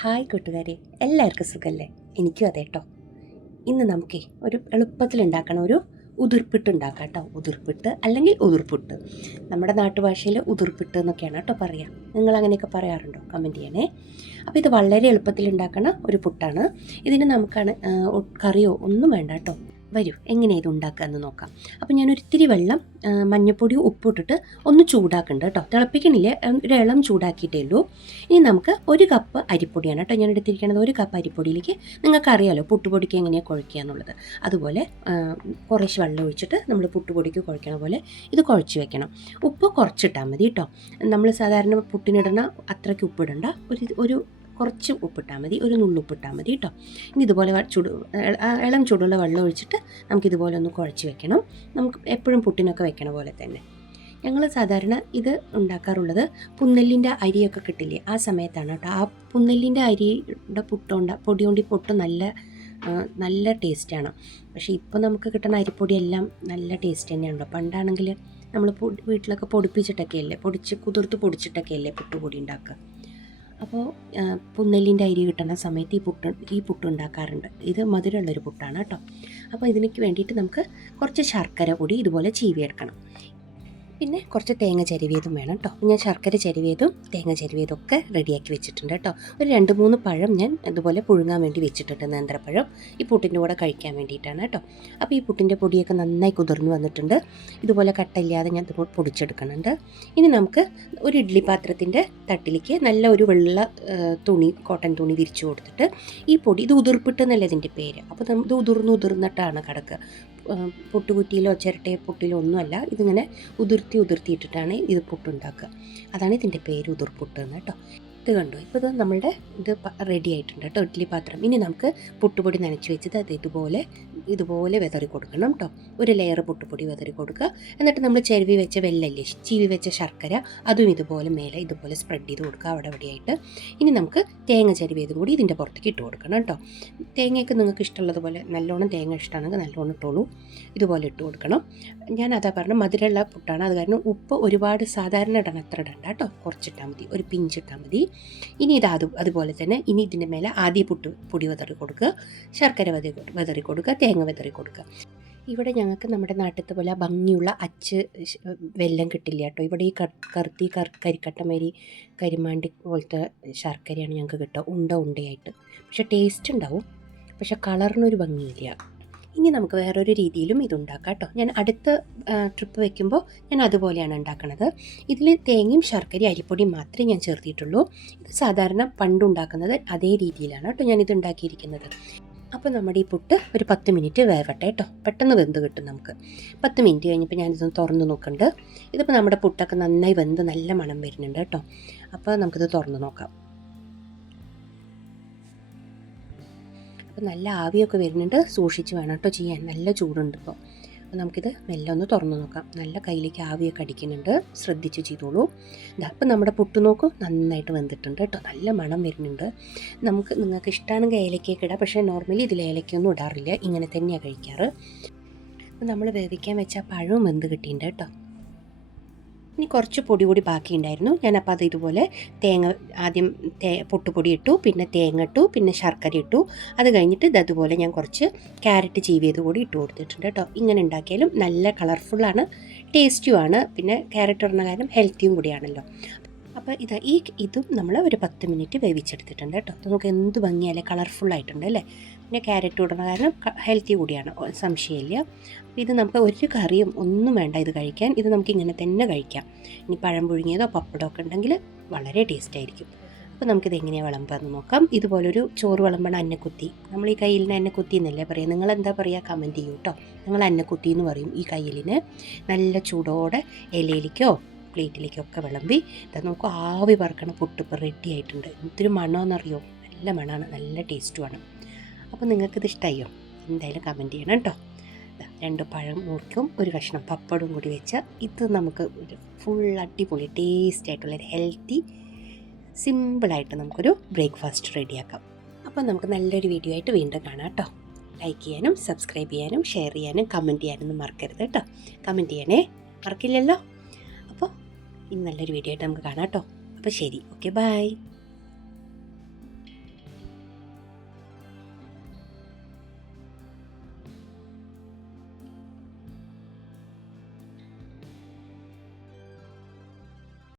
Hi കൂട്ടുകാരെ എല്ലാവർക്കും സുഖമല്ലേ എനിക്കും അതെ കേട്ടോ ഇന്ന് നമുക്ക് ഒരു എളുപ്പത്തിൽ ഉണ്ടാക്കണ ഒരു ഉതിർപ്പിട്ട് ഉണ്ടാക്കാം കേട്ടോ ഉതിർപ്പിട്ട് അല്ലെങ്കിൽ ഉതിർപ്പിട്ട്. നമ്മുടെ നാട്ടുഭാഷയിൽ ഉതിർപ്പിട്ട് എന്നൊക്കെയാണ് കേട്ടോ പറയുക നിങ്ങൾ അങ്ങനെയൊക്കെ പറയാറുണ്ടോ? കമന്റ് ചെയ്യണേ. അപ്പോൾ ഇത് വളരെ എളുപ്പത്തിൽ ഉണ്ടാക്കണ ഒരു പുട്ടാണ്. ഇതിന് നമുക്കാണ് കറിയോ ഒന്നും വേണ്ട കേട്ടോ വരൂ എങ്ങനെ ഇത് ഉണ്ടാക്കുക എന്ന് നോക്കാം. അപ്പോൾ ഞാൻ ഒരിത്തിരി വെള്ളം മഞ്ഞപ്പൊടി ഉപ്പിട്ടിട്ട് ഒന്ന് ചൂടാക്കുന്നുണ്ട് കേട്ടോ. തിളപ്പിക്കണില്ല? ഒരു ഇളം ചൂടാക്കിയിട്ടേ ഉള്ളൂ. ഇനി നമുക്ക് ഒരു കപ്പ് അരിപ്പൊടിയാണ് കേട്ടോ ഞാൻ എടുത്തിരിക്കുന്നത് ഒരു കപ്പ് അരിപ്പൊടിയിലേക്ക് നിങ്ങൾക്ക് അറിയാലോ പുട്ടുപൊടിക്ക് എങ്ങനെയാണ് കുഴക്കുക എന്നുള്ളത്. അതുപോലെ കുറേശ്ശെ വെള്ളം ഒഴിച്ചിട്ട് നമ്മൾ പുട്ടുപൊടിക്ക് കുഴക്കണ പോലെ ഇത് കുഴച്ച് വെക്കണം. ഉപ്പ് കുറച്ചിട്ടാൽ മതി കേട്ടോ. നമ്മൾ സാധാരണ പുട്ടിനിടണ അത്രയ്ക്ക് ഉപ്പിടണ്ട. ഒരു ഒരു കുറച്ച് ഉപ്പിട്ടാൽ മതി ഒരു നുള്ളുപ്പിട്ടാൽ മതി കേട്ടോ ഇനി ഇതുപോലെ ചുടു ഇളം ചൂടുള്ള വെള്ളം ഒഴിച്ചിട്ട് നമുക്കിതുപോലെ ഒന്ന് കുഴച്ച് വെക്കണം. നമുക്ക് എപ്പോഴും പുട്ടിനൊക്കെ വെക്കണ പോലെ തന്നെ. ഞങ്ങൾ സാധാരണ ഇത് ഉണ്ടാക്കാറുള്ളത് പുന്നെല്ലിന്റെ അരിയൊക്കെ കിട്ടില്ലേ ആ സമയത്താണ് കേട്ടോ ആ പുന്നെല്ലിന്റെ അരിയുടെ പുട്ടുണ്ട പൊടി കൊണ്ടി പൊട്ട് നല്ല നല്ല ടേസ്റ്റാണ്. പക്ഷേ ഇപ്പോൾ നമുക്ക് കിട്ടുന്ന അരിപ്പൊടിയെല്ലാം നല്ല ടേസ്റ്റ് തന്നെയാണല്ലോ പണ്ടാണെങ്കിൽ നമ്മൾ വീട്ടിലൊക്കെ പൊടിപ്പിച്ചിട്ടൊക്കെയല്ലേ പൊടിച്ച് കുതിർത്ത് പൊടിച്ചിട്ടൊക്കെയല്ലേ പുട്ടുപൊടി ഉണ്ടാക്കുക. അപ്പോൾ പുന്നെല്ലിന്റെ അരി കിട്ടുന്ന സമയത്ത് ഈ പുട്ട് ഈ പുട്ട് ഉണ്ടാക്കാറുണ്ട്. ഇത് മധുരമുള്ളൊരു പുട്ടാണ് കേട്ടോ. അപ്പോൾ ഇതിനേക്ക് വേണ്ടിയിട്ട് നമുക്ക് കുറച്ച് ശർക്കര കൂടി ഇതുപോലെ ചീവിയെടുക്കണം. പിന്നെ കുറച്ച് തേങ്ങ ചരുവിയതും വേണം കേട്ടോ ഞാൻ ശർക്കര ചരുവിയതും തേങ്ങ ചരുവിയതും ഒക്കെ റെഡിയാക്കി വെച്ചിട്ടുണ്ട് കേട്ടോ ഒരു രണ്ട് മൂന്ന് പഴം ഞാൻ ഇതുപോലെ പുഴുങ്ങാൻ വേണ്ടി വെച്ചിട്ടുണ്ട് നേന്ത്രപ്പഴം. ഈ പുട്ടിന്റെ കൂടെ കഴിക്കാൻ വേണ്ടിയിട്ടാണ് കേട്ടോ അപ്പോൾ ഈ പുട്ടിന്റെ പൊടിയൊക്കെ നന്നായി കുതിർന്ന് വന്നിട്ടുണ്ട്. ഇതുപോലെ കട്ടയില്ലാതെ ഞാൻ ഇതുപോലെ പൊടിച്ചെടുക്കുന്നുണ്ട്. ഇനി നമുക്ക് ഒരു ഇഡ്ഡലി പാത്രത്തിന്റെ തട്ടിലേക്ക് നല്ല ഒരു വെള്ള തുണി കോട്ടൺ തുണി വിരിച്ചു കൊടുത്തിട്ട് ഈ പൊടി ഇത് ഉതിർപ്പിട്ട് എന്നല്ല ഇതിന്റെ പേര്? അപ്പോൾ ഇത് ഉതിർന്ന് ഉതിർന്നിട്ടാണ് കിടക്കുക. ആ, പുട്ടുകുറ്റിയിലോ ചിരട്ടയെ പുട്ടിലോ ഒന്നുമല്ല. ഇതിങ്ങനെ ഉതിർത്തി ഉതിർത്തിയിട്ടിട്ടാണ് ഇത് പുട്ടുണ്ടാക്കുക. അതാണ് ഇതിന്റെ പേര് ഉതിർപ്പുട്ട് എന്ന് കേട്ടോ. ഇത് കണ്ടു. ഇപ്പോൾ ഇത് നമ്മളുടെ ഇത് റെഡി ആയിട്ടുണ്ട് കേട്ടോ ഇഡ്ഡലി പാത്രം. ഇനി നമുക്ക് പുട്ടുപൊടി നനച്ച് വെച്ചത് അത് ഇതുപോലെ ഇതുപോലെ വെതറി കൊടുക്കണം കേട്ടോ ഒരു ലെയർ പുട്ടുപൊടി വെതറി കൊടുക്കുക. എന്നിട്ട് നമ്മൾ ചെരുവി വെച്ച വെല്ലല്ലേ ചീവി വെച്ച ശർക്കര അതും ഇതുപോലെ മേലെ ഇതുപോലെ സ്പ്രെഡ് ചെയ്ത് കൊടുക്കുക അവിടെ എവിടെയായിട്ട് ഇനി നമുക്ക് തേങ്ങ ചെരുവിയതും കൂടി ഇതിന്റെ പുറത്തേക്ക് ഇട്ട് കൊടുക്കണം കേട്ടോ തേങ്ങയൊക്കെ നിങ്ങൾക്ക് ഇഷ്ടമുള്ളതുപോലെ നല്ലോണം തേങ്ങ ഇഷ്ടമാണെങ്കിൽ നല്ലോണം ഇട്ടോളൂ. ഇതുപോലെ ഇട്ട് കൊടുക്കണം. ഞാൻ അതാ പറഞ്ഞ മധുരമുള്ള പുട്ടാണ്. അത് കാരണം ഉപ്പ് ഒരുപാട് സാധാരണ ഇടണം അത്ര ഇടണ്ട കേട്ടോ കുറച്ചിട്ടാൽ മതി. ഒരു പിഞ്ചിട്ടാൽ മതി. ഇനി ഇത് അത് അതുപോലെ തന്നെ ഇനി ഇതിന്റെ മേലെ ആദ്യ പുട്ട് പൊടി വതറി കൊടുക്കുക ശർക്കര വെതറി വതറി കൊടുക്കുക തേങ്ങ വതറി കൊടുക്കുക. ഇവിടെ ഞങ്ങൾക്ക് നമ്മുടെ നാട്ടിലത്തെ പോലെ ഭംഗിയുള്ള അച്ച് വെല്ലം കിട്ടില്ല കേട്ടോ. ഇവിടെ ഈ കറുത്തി കരിക്കട്ടമരി കരിമാണ്ടി പോലത്തെ ശർക്കരയാണ് ഞങ്ങൾക്ക് കിട്ടുക. ഉണ്ട ഉണ്ടയായിട്ട്. പക്ഷേ ടേസ്റ്റ് ഉണ്ടാവും. പക്ഷേ കളറിനൊരു ഭംഗിയില്ല. ഇനി നമുക്ക് വേറൊരു രീതിയിലും ഇതുണ്ടാക്കാം കേട്ടോ. ഞാൻ അടുത്ത ട്രിപ്പ് വെക്കുമ്പോൾ ഞാൻ അതുപോലെയാണ് ഉണ്ടാക്കുന്നത് ഇതിൽ തേങ്ങയും ശർക്കരയും അരിപ്പൊടിയും മാത്രമേ ഞാൻ ചേർത്തിട്ടുള്ളൂ. ഇത് സാധാരണ പണ്ടുണ്ടാക്കുന്നത് അതേ രീതിയിലാണ് കേട്ടോ ഞാനിത് ഉണ്ടാക്കിയിരിക്കുന്നത്. അപ്പോൾ നമ്മുടെ ഈ പുട്ട് ഒരു പത്ത് മിനിറ്റ് വേവട്ടെ കേട്ടോ. പെട്ടെന്ന് വെന്ത് കിട്ടും നമുക്ക്. പത്ത് മിനിറ്റ് കഴിഞ്ഞപ്പോൾ ഞാനിതൊന്ന് തുറന്ന് നോക്കുന്നുണ്ട് ഇതിപ്പോൾ നമ്മുടെ പുട്ടൊക്കെ നന്നായി വെന്ത് നല്ല മണം വരുന്നുണ്ട് കേട്ടോ. അപ്പോൾ നമുക്കിത് തുറന്ന് നോക്കാം. അപ്പോൾ നല്ല ആവിയൊക്കെ വരുന്നുണ്ട്. സൂക്ഷിച്ച് വേണം കേട്ടോ ചെയ്യാൻ. നല്ല ചൂടുണ്ട് ഇപ്പോൾ അപ്പോൾ നമുക്കിത് മെല്ലെ ഒന്ന് തുറന്നു നോക്കാം. നല്ല കയ്യിലേക്ക് ആവിയൊക്കെ അടിക്കുന്നുണ്ട്. ശ്രദ്ധിച്ച് ചെയ്തോളൂ. അപ്പം നമ്മുടെ പുട്ട് നോക്കൂ നന്നായിട്ട് വെന്തിട്ടുണ്ട് കേട്ടോ നല്ല മണം വരുന്നുണ്ട്. നമുക്ക് നിങ്ങൾക്ക് ഇഷ്ടമാണെങ്കിൽ ഏലക്കയൊക്കെ ഇടാം. പക്ഷേ നോർമലി ഇതിൽ ഏലക്കൊന്നും ഇടാറില്ല. ഇങ്ങനെ തന്നെയാണ് കഴിക്കാറ്. അപ്പം നമ്മൾ വേവിക്കാൻ വെച്ച പഴവും വെന്ത് കിട്ടിയിട്ടുണ്ട് കേട്ടോ ഇനി കുറച്ച് പൊടി കൂടി ബാക്കിയുണ്ടായിരുന്നു. ഞാനപ്പോൾ അത് ഇതുപോലെ തേങ്ങ ആദ്യം തേ പൊട്ടുപൊടി ഇട്ടു പിന്നെ തേങ്ങ ഇട്ടു പിന്നെ ശർക്കര ഇട്ടു. അത് കഴിഞ്ഞിട്ട് ഇത് അതുപോലെ ഞാൻ കുറച്ച് ക്യാരറ്റ് ചീവിയത് കൂടി ഇട്ട് കൊടുത്തിട്ടുണ്ട് കേട്ടോ. ഇങ്ങനെ ഉണ്ടാക്കിയാലും നല്ല കളർഫുള്ളാണ് ടേസ്റ്റുമാണ് പിന്നെ ക്യാരറ്റ് പറഞ്ഞ കാര്യം ഹെൽത്തിയും കൂടിയാണല്ലോ. അപ്പോൾ ഇത് ഈ ഇതും നമ്മൾ ഒരു പത്ത് മിനിറ്റ് വേവിച്ചെടുത്തിട്ടുണ്ട് കേട്ടോ. നമുക്ക് എന്ത് ഭംഗിയല്ലേ കളർഫുൾ ആയിട്ടുണ്ട് അല്ലേ? പിന്നെ ക്യാരറ്റ് ഇടുന്ന കാരണം ഹെൽത്തി കൂടിയാണ്. സംശയമില്ല. അപ്പോൾ ഇത് നമുക്ക് ഒരു കറിയും ഒന്നും വേണ്ട ഇത് കഴിക്കാൻ. ഇത് നമുക്ക് ഇങ്ങനെ തന്നെ കഴിക്കാം. ഇനി പഴം പുഴുങ്ങിയതോ പപ്പടമോ ഒക്കെ ഉണ്ടെങ്കിൽ വളരെ ടേസ്റ്റ് ആയിരിക്കും. അപ്പോൾ നമുക്കിത് എങ്ങനെയാണ് വിളമ്പാന്ന് നോക്കാം. ഇതുപോലൊരു ചോറ് വിളമ്പണ അന്നക്കുത്തി. നമ്മൾ ഈ കയ്യിലിന് അന്നക്കുത്തി എന്നല്ലേ പറയുക നിങ്ങൾ എന്താ പറയുക കമന്റ് ചെയ്യൂ കേട്ടോ നിങ്ങൾ അന്നക്കുത്തി എന്ന് പറയും ഈ കയ്യിലിന്. നല്ല ചൂടോടെ ഇലയിലേക്കോ പ്ലേറ്റിലേക്കോ ഒക്കെ വിളമ്പി ഇതാ നമുക്ക് ആവി പറക്കണ പുട്ട് ഇപ്പോൾ റെഡി ആയിട്ടുണ്ട്. എന്തൊരു മണമെന്നറിയോ നല്ല മണമാണ് നല്ല ടേസ്റ്റുമാണ് അപ്പോൾ നിങ്ങൾക്കിത് ഇഷ്ടമായോ എന്തായാലും കമന്റ് ചെയ്യണം കേട്ടോ. രണ്ട് പഴം മുറിക്കും ഒരു കഷ്ണം പപ്പടവും കൂടി വെച്ച് ഇത് നമുക്ക് ഒരു ഫുൾ അടിപൊളി ടേസ്റ്റ് ആയിട്ടുള്ള ഒരു ഹെൽത്തി സിമ്പിളായിട്ട് നമുക്കൊരു ബ്രേക്ക്ഫാസ്റ്റ് റെഡിയാക്കാം അപ്പോൾ നമുക്ക് നല്ലൊരു വീഡിയോ ആയിട്ട് വീണ്ടും കാണാം കേട്ടോ. ലൈക്ക് ചെയ്യാനും സബ്സ്ക്രൈബ് ചെയ്യാനും ഷെയർ ചെയ്യാനും കമന്റ് ചെയ്യാനൊന്നും മറക്കരുത് കേട്ടോ. കമന്റ് ചെയ്യണേ മറക്കില്ലല്ലോ? ഇനി നല്ലൊരു വീഡിയോ ആയിട്ട് നമുക്ക് കാണാം കേട്ടോ. അപ്പോൾ ശരി ഓക്കെ ബൈ